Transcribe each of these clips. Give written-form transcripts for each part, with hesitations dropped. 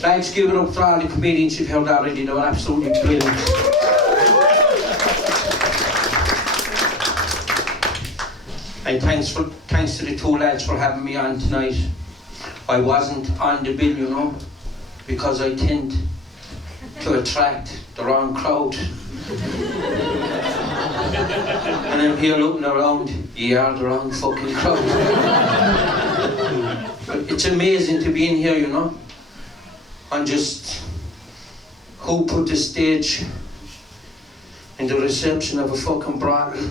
Let's give it up for all the comedians you've heard already. They were absolutely brilliant. And thanks to the two lads for having me on tonight. I wasn't on the bill, you know, because I tend to attract the wrong crowd. And I'm here looking around, you are the wrong fucking crowd. But it's amazing to be in here, you know. And just who put the stage in the reception of a fucking brothel.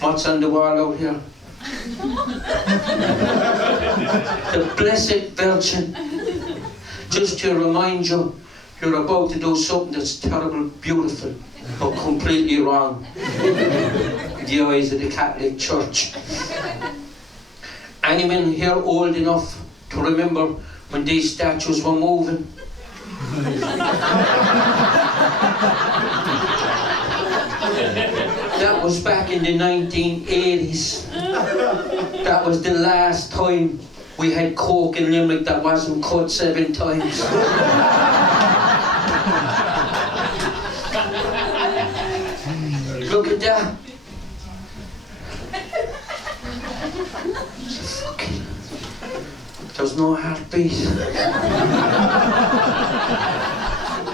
What's on the wall out here? The Blessed Virgin. Just to remind you, you're about to do something that's terrible, beautiful, but completely wrong in the eyes of the Catholic Church. Anyone here old enough to remember when these statues were moving? That was back in the 1980s. That was the last time we had coke in Limerick that wasn't cut 7 times. Look at that. There's no heartbeat.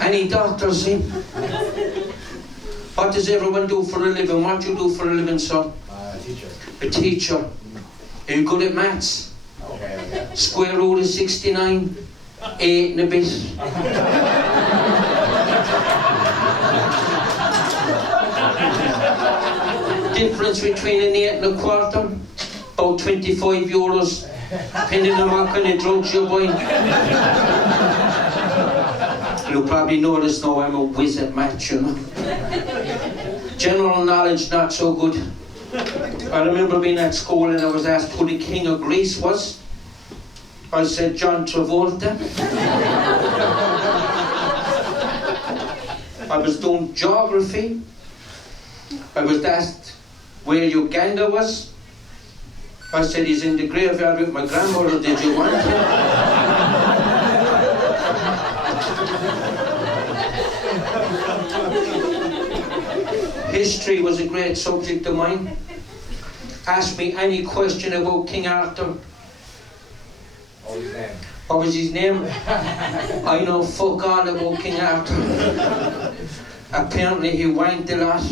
Any doctors in? What does everyone do for a living? What do you do for a living, sir? Teacher. A teacher. Are you good at maths? Okay. Square root of 69? 8 and a bit. Difference between an 8 and a quarter? About 25 euros, depending on what kind of drugs you're buying. You probably notice now I'm a whiz at maths, you know. General knowledge, not so good. I remember being at school and I was asked who the King of Greece was. I said John Travolta. I was doing geography. I was asked where Uganda was. I said he's in the graveyard with my grandmother. Did you want him? History was a great subject of mine. Ask me any question about King Arthur. What was his name? I know fuck all about King Arthur. Apparently he wanked a lot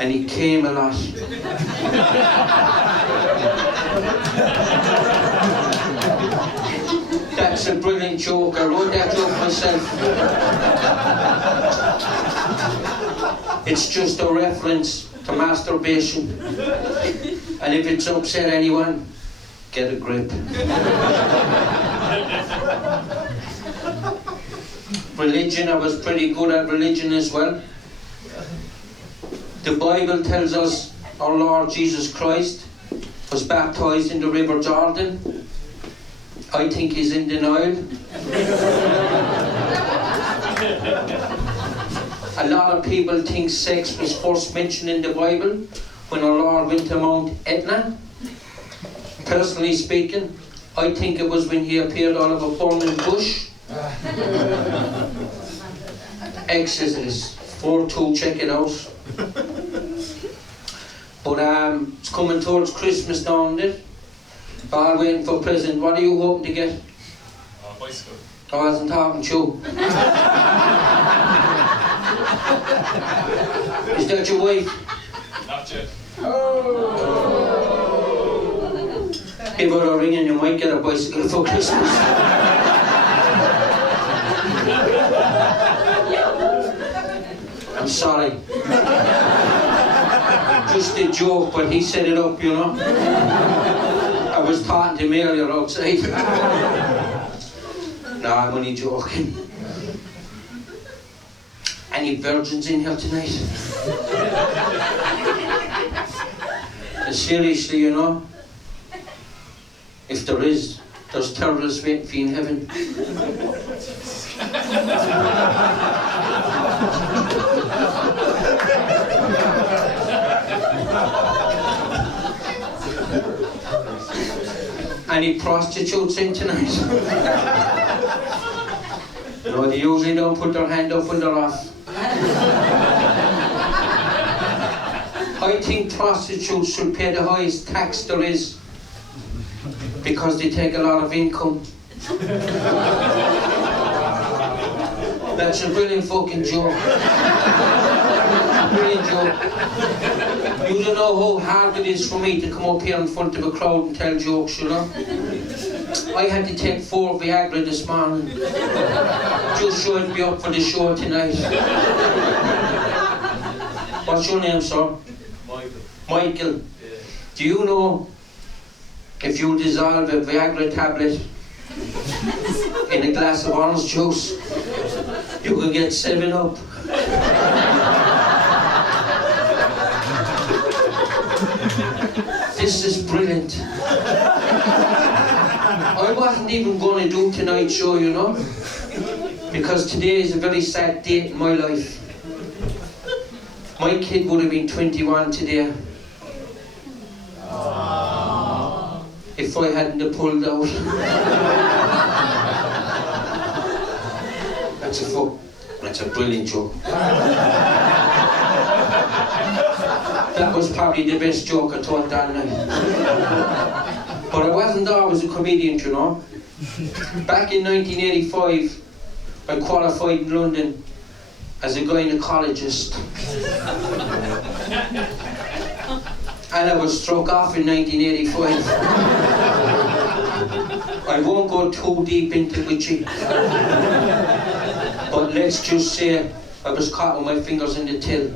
and he came a lot. That's a brilliant joke. I wrote that joke myself. It's just a reference to masturbation. And if it's upset anyone, get a grip. Religion, I was pretty good at religion as well. The Bible tells us our Lord Jesus Christ was baptized in the River Jordan. I think he's in denial. A lot of people think sex was first mentioned in the Bible when our Lord went to Mount Etna. Personally speaking, I think it was when he appeared out of a burning bush. Exodus 4:2, check it out. But it's coming towards Christmas now, isn't it? All waiting for a present. What are you hoping to get? Bicycle. I wasn't talking to you. Is that your wife? Not yet. Give her a ring and you might get a bicycle for Christmas. I'm sorry. Just a joke, but he set it up, you know. I was talking to him earlier outside. No, I'm only joking. Any virgins in here tonight? Seriously, you know, if there is, there's terrorists waiting for you in heaven. Any prostitutes in tonight? No, they usually don't put their hand up when they're off. I think prostitutes should pay the highest tax there is because they take a lot of income. That's a brilliant fucking joke. Brilliant joke. You don't know how hard it is for me to come up here in front of a crowd and tell jokes, you know? I had to take 4 Viagra this morning just so I'd be up for the show tonight. What's your name, sir? Michael. Michael. Yeah. Do you know if you dissolve a Viagra tablet in a glass of orange juice, you can get 7 Up? This is brilliant. I wasn't even going to do tonight's show, you know, because today is a very sad date in my life. My kid would have been 21 today. If I hadn't have pulled out. That's a brilliant joke. That was probably the best joke I told that night. But I wasn't always a comedian, you know. Back in 1985, I qualified in London as a gynecologist. And I was struck off in 1985. I won't go too deep into it, but let's just say I was caught with my fingers in the till.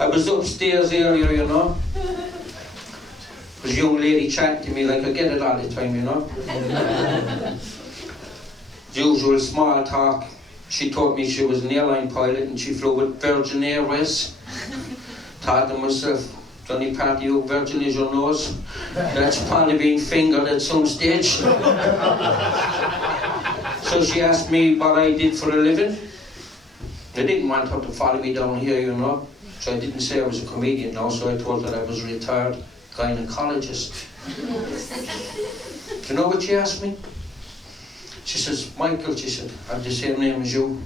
I was upstairs earlier, you know. There was a young lady chatting to me like I get it all the time, you know. Usual small talk. She told me she was an airline pilot and she flew with Virgin Airways. Thought to myself, the only part of you Virgin is your nose. That's probably being fingered at some stage. So she asked me what I did for a living. I didn't want her to follow me down here, you know. So I didn't say I was a comedian now, so I told her that I was a retired gynecologist. Do you know what she asked me? She says, Michael, she said, I have the same name as you.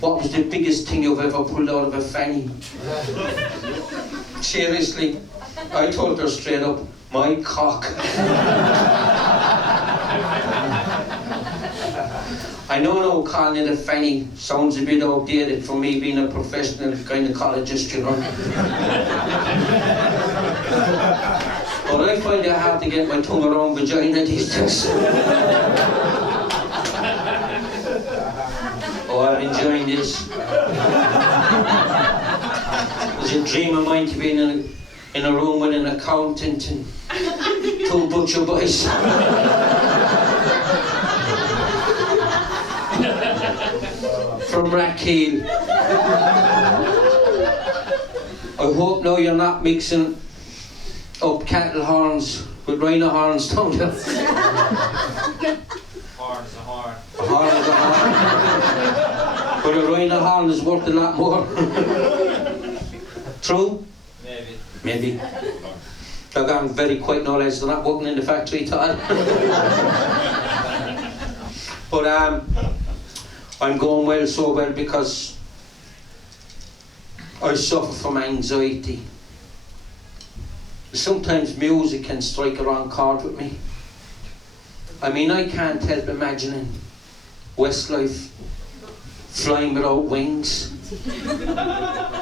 What was the biggest thing you've ever pulled out of a fanny? Seriously, I told her straight up, my cock. I know calling it a fanny sounds a bit outdated for me being a professional gynecologist, you know. But I find it hard to get my tongue around vagina these days. Oh, I'm enjoying this. It's a dream of mine to be in a room with an accountant and 2 butcher boys. From Rackhill. I hope now you're not mixing up cattle horns with rhino horns, don't you? Horn's a horn. A horn is a horn. But a rhino horn is worth a lot more. True? Maybe. Maybe. They're gone very quiet now, lads. They're not working in the factory at all. But I'm going well, so well, because I suffer from anxiety. Sometimes music can strike a wrong chord with me. I mean, I can't help imagining Westlife flying without wings.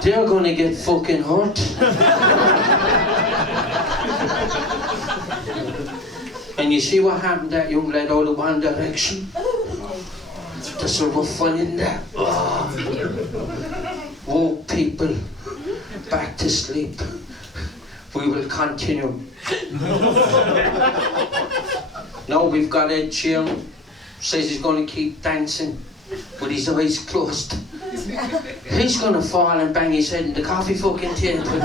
They're gonna get fucking hurt. And you see what happened to that young lad out of One Direction? There's a rough one in there. Oh. Woke people back to sleep. We will continue. Now we've got Ed Sheeran, says he's going to keep dancing with his eyes closed. He's going to fall and bang his head in the coffee fucking table.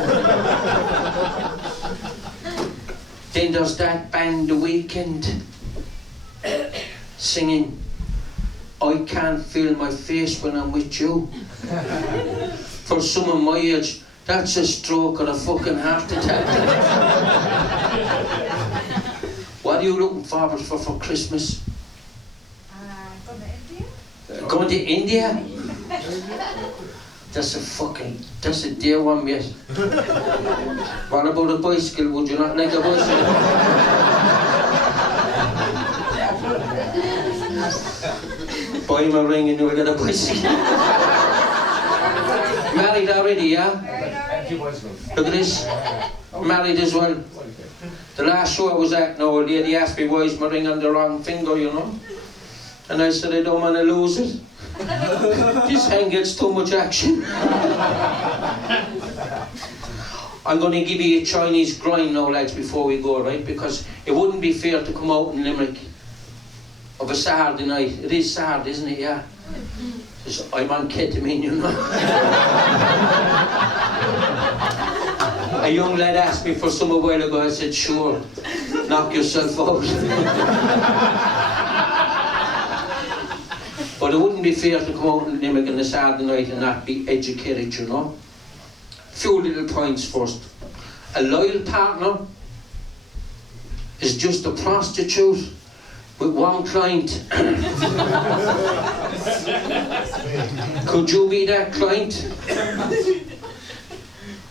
Then there's that band The Weekend singing, I can't feel my face when I'm with you. For some of my age, That's a stroke or a fucking heart attack. What are you looking forward for Christmas? Going to India. Going to India? That's a dear one, mate. What about a bicycle? Would you not like a bicycle? Buy him a ring and you'll get a bicycle. Married already, yeah? Look at this. Married as well. The last show I was at, a lady asked me why is my ring on the wrong finger, you know? And I said, I don't want to lose it. This hand gets too much action. I'm going to give you a Chinese grind now, lads, before we go, right? Because it wouldn't be fair to come out in Limerick of a Saturday night. It is Saturday, isn't it? Yeah. I'm on ketamine, you know. A young lad asked me for some a while ago. I said, sure, knock yourself out. But it wouldn't be fair to come out in Limerick on a Saturday night and not be educated, you know. Few little points first. A loyal partner is just a prostitute with one client. Could you be that client?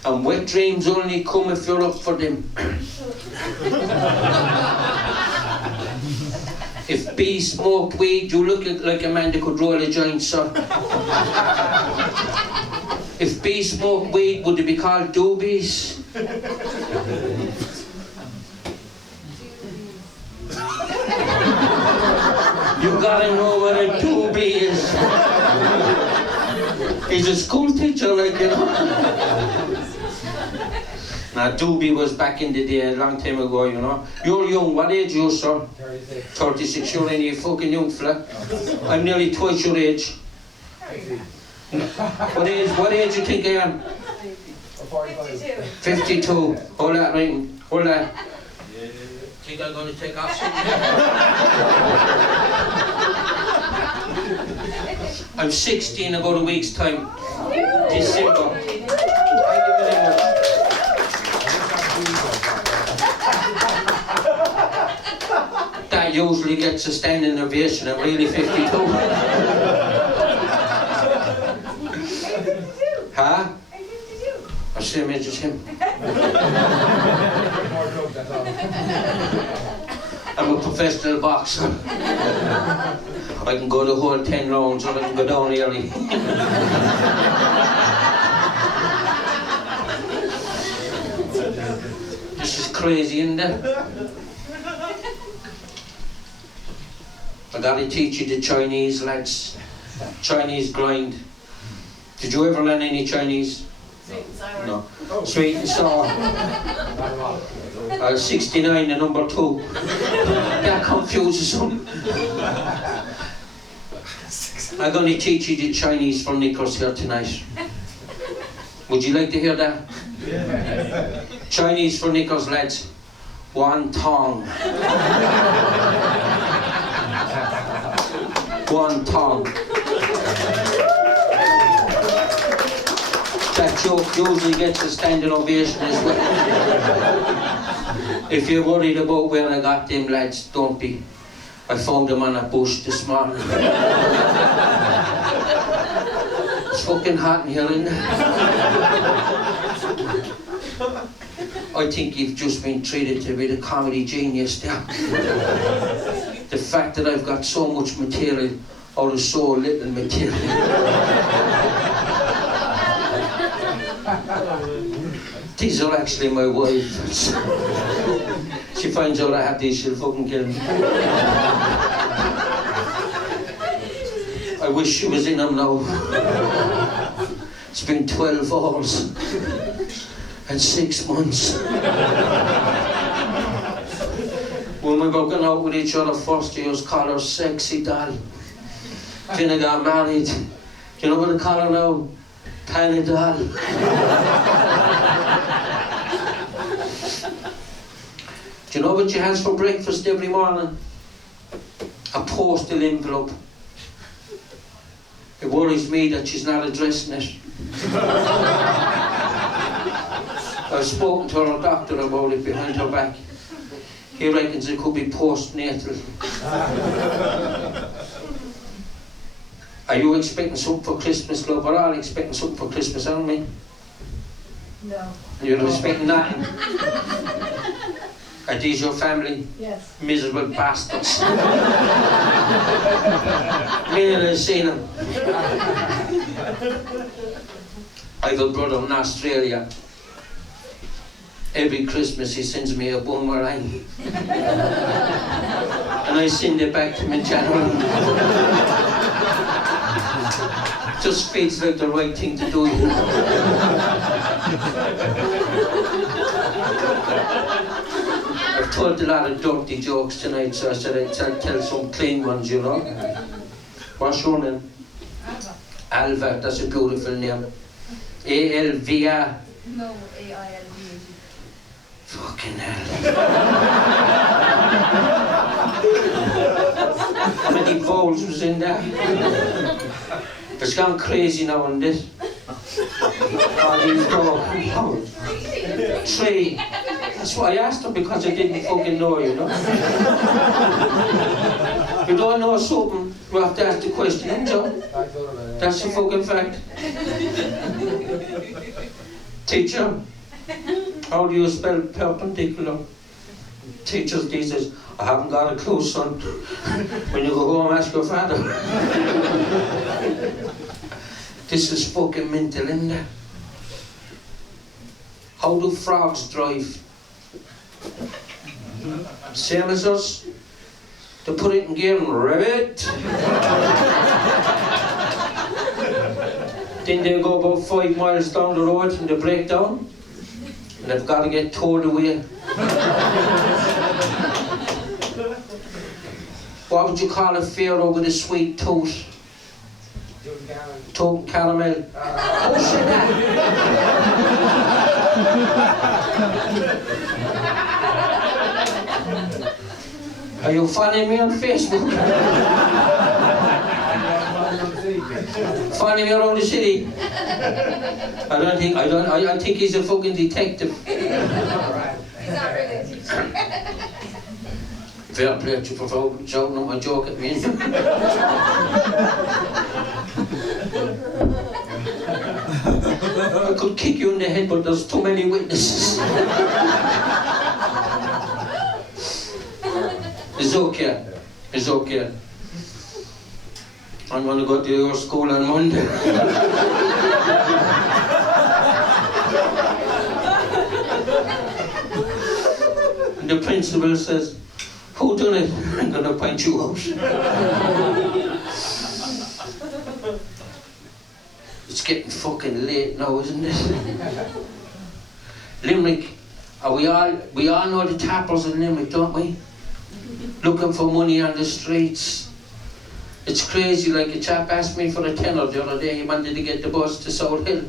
And wet dreams only come if you're up for them. If B smoked weed, you look like a man that could roll a joint, sir. If B smoked weed, would it be called doobies? You gotta know what a doobie is. He's a school teacher, like, you know. Now, doobie was back in the day, a long time ago, you know. You're young, what age are you, sir? 36. 36, you're only a fucking young fella. I'm nearly twice your age. What age you think I am? 52. 52. Hold that, right? Hold that. Think I'm going to take off something? I'm 60 in about a week's time. December. Thank you very much. That usually gets a standing ovation. I'm really 52. Huh? I'm same age as him. I'm a professional boxer. I can go the whole 10 rounds or I can go down early. This is crazy, isn't it? I gotta teach you the Chinese, lads. Chinese grind. Did you ever learn any Chinese? Sweet and sour. No. Sweet and sour. 69 and number 2. That confuses them. I'm going to teach you the Chinese for Nicholas here tonight. Would you like to hear that? Yeah. Chinese for Nicholas, lads. Wonton. Wonton. That joke usually gets a standing ovation as well. If you're worried about where I got them, lads, don't be. I found them on a bush this morning. It's fucking hot in here, isn't it? I think you've just been treated to be the comedy genius there. The fact that I've got so much material out of so little material. These are actually my wife. She finds out I have these, she'll fucking kill me. I wish she was in them now. It's been 12 hours and 6 months. When we were going out with each other first, you used to call her sexy doll. Then I got married. Do you know what I call her now? Tiny doll. Do you know what she has for breakfast every morning? A postal envelope. It worries me that she's not addressing it. I've spoken to our doctor about it behind her back. He reckons it could be postnatal. Are you expecting something for Christmas, love? We're all expecting something for Christmas, aren't we? No. You're expecting nothing. Are these your family? Yes. Miserable bastards. Me and I've seen them. I have a brother in Australia. Every Christmas he sends me a boomerang. And I send it back to him in January. Just feels like the right thing to do, you know. I've told a lot of dirty jokes tonight, so I said I'd tell some clean ones, you know. What's your name? Alva, that's a beautiful name. A-L-V-A. No, A-I-L-V-A. Fucking hell. How many vowels was in there? It's gone crazy now on this. Oh, these vowels. 3. That's what I asked him because I didn't fucking know, you know. You don't know something, you have to ask the question, John. That's the fucking fact. Teacher, how do you spell perpendicular? Teachers these days, I haven't got a clue, son. When you go home, ask your father. This is fucking mental, isn't it? How do frogs drive? Same as us. They put it in gear and rev it. Then they go about 5 miles down the road and they break down. And they've got to get towed away. What would you call a pharaoh with a sweet tooth? Token caramel. Oh shit! Are you following me on Facebook? Following me around the city? I think he's a fucking detective. He's not really a teacher. Fair play to you for shouting my joke at me. I could kick you in the head, but there's too many witnesses. It's okay. It's okay. I'm going to go to your school on Monday. And the principal says, "Who done it?" I'm going to point you out. It's getting fucking late now, isn't it? Limerick, we all know the tappers in Limerick, don't we? Looking for money on the streets. It's crazy, like a chap asked me for a tenner the other day. He wanted to get the bus to South Hill.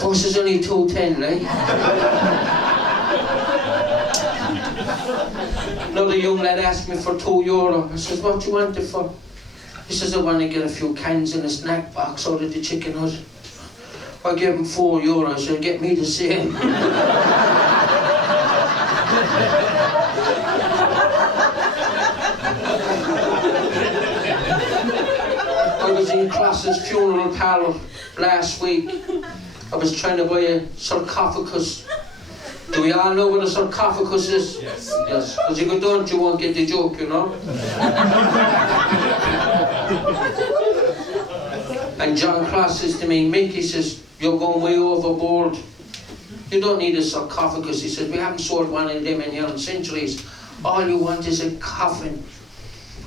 Bus is only 2.10, right? Another young lad asked me for €2. I said, "What do you want it for?" He says, "I want to get a few cans in a snack box out of the chicken hut." I gave him €4. I said, "Get me the same." I was in Cross's funeral parlour last week. I was trying to buy a sarcophagus. Do we all know what a sarcophagus is? Yes. Yes. Because if you don't, you won't get the joke, you know. And John Cross says to me, "Mick," he says, "you're going way overboard. You don't need a sarcophagus." He says, "We haven't sold one of them in here in centuries. All you want is a coffin."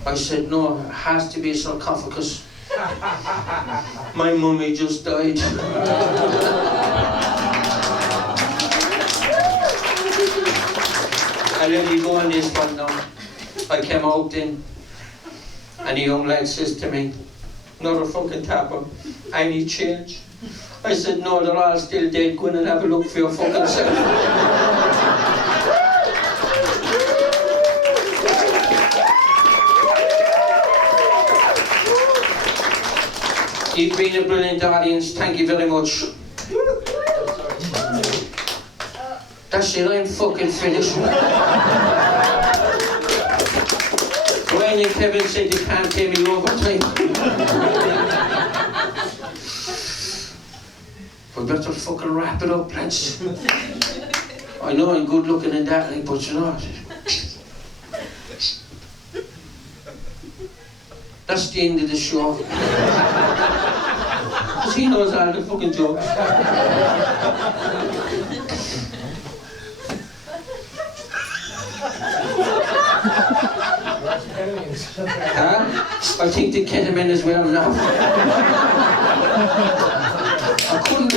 I said, "No, it has to be a sarcophagus. My mummy just died." I let you go on this one now. I came out then, and a young lad says to me, "Another fucking tapper, I need change." I said, "No, they're all still dead. Go in and have a look for your fucking self." You've been a brilliant audience. Thank you very much. That's it, I'm fucking finished. Wayne and Kevin said they can't pay me overtime. We better fucking wrap it up, lads. I know I'm good looking in that, like, but you're not. That's the end of the show. Because he knows all the fucking jokes. Huh? I think the ketamine as well now. I couldn't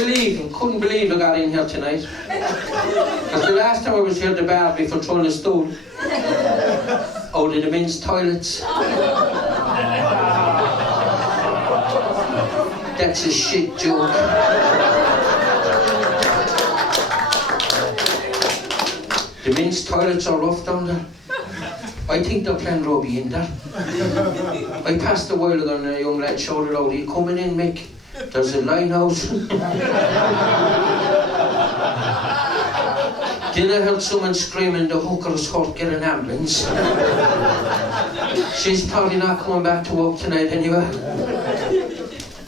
believe I got in here tonight. Because the last time I was here, they barred me for throwing a stool out of the men's toilets. That's a shit joke. The men's toilets are rough down there. I think they're playing rugby in there. I passed a while ago and a young lad shouted out, "Are you coming in, Mick? There's a line out." Then I heard someone screaming, "The hooker's hurt, get an ambulance." She's probably not coming back to work tonight anyway.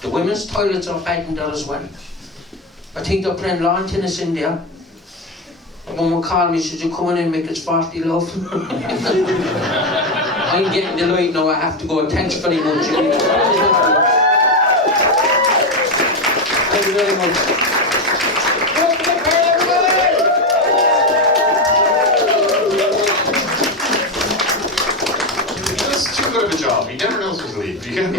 The women's toilets are bad in there as well. I think they're playing lawn tennis in there. A woman called me, said, "You coming in, Mick? It's 40, love." I'm getting the light now, I have to go. Thanks very much. Thank you very much. He does too good of a job. He never knows who's leaving.